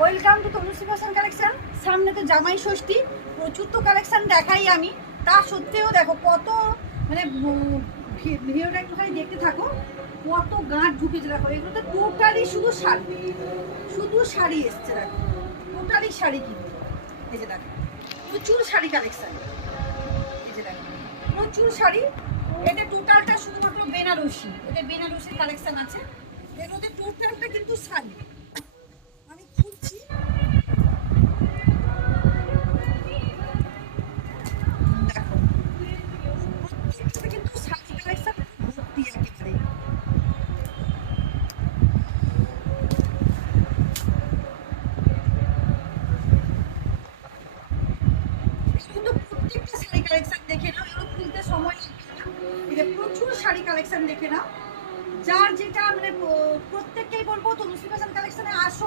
Welcome to Tanushree fashion collection. সামনে তো জামাই ষষ্ঠী, প্রচুর তো কালেকশন দেখাই আমি। তা সত্ত্বেও দেখো কত মানে ভিডিওটা একটুখানি দেখতে থাকো, কত গাঁট ঢুকেছে। দেখো এগুলো তো টোটালি শুধু শাড়ি, শুধু শাড়ি এসছে। দেখো টোটালি শাড়ি, কিন্তু এই যে দেখো প্রচুর শাড়ি কালেকশন। এই যে দেখো প্রচুর শাড়ি। এটা টোটালটা শুধুমাত্র বেনারসি, এটা বেনারসির কালেকশন আছে। এগুলোতে টোটালটা কিন্তু শাড়ি। আমি খুঁজছি, দেখো প্রত্যেকটা কিন্তু শাড়ি কালেকশন ভর্তি একেবারে। কিন্তু প্রত্যেকটা শাড়ি কালেকশন দেখে নাও, এগুলো খুলতে সময় লাগবে না। এটা প্রচুর শাড়ি কালেকশন দেখে নাও। যার যেটা মানে প্রত্যেককেই বলবো তনুশ্রী ফ্যাশন কালেকশনে আসো।